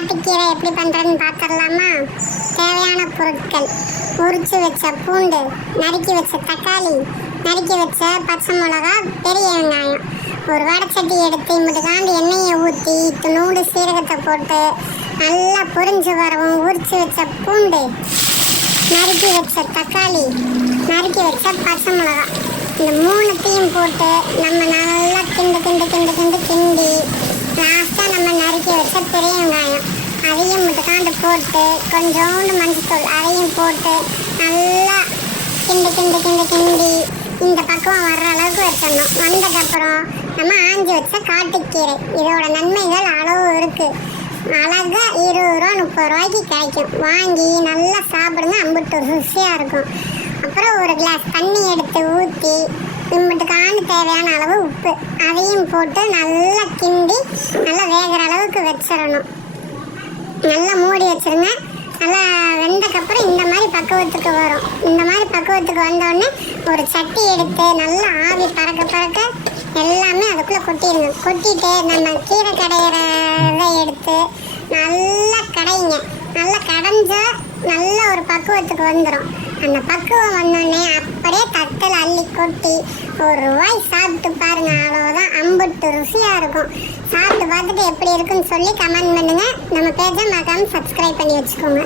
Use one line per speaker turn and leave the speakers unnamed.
காட்டுக்கீரை எப்படி பண்ணுறதுன்னு பார்த்துடலாமா தேவையான பொருட்கள். உரிச்சு வச்ச பூண்டு நறுக்கி வச்ச தக்காளி நறுக்கி வச்ச பச்சை மிளகா பெரிய வெங்காயம். ஒரு வடச்சட்டி எடுத்து இம்பிட்டுக்காண்டு எண்ணெயை ஊற்றி இத்தினூடு சீரகத்தை போட்டு நல்லா பொரிஞ்சு வரவும் உரிச்சு வச்ச பூண்டு நறுக்கி வச்ச தக்காளி நறுக்கி வச்ச பச்சை மிளகா. இந்த மூணுத்தையும் போட்டு நம்ம நல்லா கிண்டு கிண்டு கிண்டு கிண்டு கிண்டி லாஸ்ட்டாக நம்ம நறுக்கி வச்ச பெரிய வெங்காயம் அதையும் முட்டுக்காண்டு போட்டு கொஞ்சோண்டு மஞ்சத்தூள் அதையும் போட்டு நல்லா கிண்டு கிண்டு கிண்டு கிண்டி இந்த பக்குவம் வர்ற அளவுக்கு வச்சிடணும். வந்ததுக்கப்புறம் நம்ம ஆஞ்சி வச்ச காட்டுக்கீரை. இதோட நன்மைகள் அளவு இருக்குது அழகாக இருபது ரூபா முப்பது ரூபாய்க்கு கிடைக்கும். வாங்கி நல்லா சாப்பிடுங்க அம்புட்டு ருசியாக இருக்கும். அப்புறம் ஒரு கிளாஸ் தண்ணி எடுத்து ஊற்றி இம்புட்டுக்கான தேவையான அளவு உப்பு. அதையும் போட்டு நல்லா கிண்டி நல்லா வேகிற அளவுக்கு வச்சிடணும். நல்லா மூடி வச்சிருங்க. நல்லா வெந்தக்கப்புறம் இந்த மாதிரி பக்குவத்துக்கு வரும். இந்த மாதிரி பக்குவத்துக்கு வந்தோடனே ஒரு சட்டி எடுத்து நல்லா ஆவி பறக்க பறக்க எல்லாமே அதுக்குள்ளே கொட்டிடணும் கொட்டிட்டு நம்ம கீரை கடையிறத எடுத்து நல்லா கடைங்க. நல்லா கடைஞ்சா நல்ல ஒரு பக்குவத்துக்கு வந்துடும் அந்த பக்குவம் வந்தோடனே அப்படியே தட்டில் அள்ளி கொட்டி ஒரு ரூபாய் சாப்பிட்டு பாருங்கள் அவ்வளோதான் அம்புட்டு ருசியாக இருக்கும். சாப்பிட்டு பார்த்துட்டு எப்படி இருக்குன்னு சொல்லி கமெண்ட் பண்ணுங்க. நம்ம பேஜை சப்ஸ்கிரைப் பண்ணி வச்சுக்கோங்க.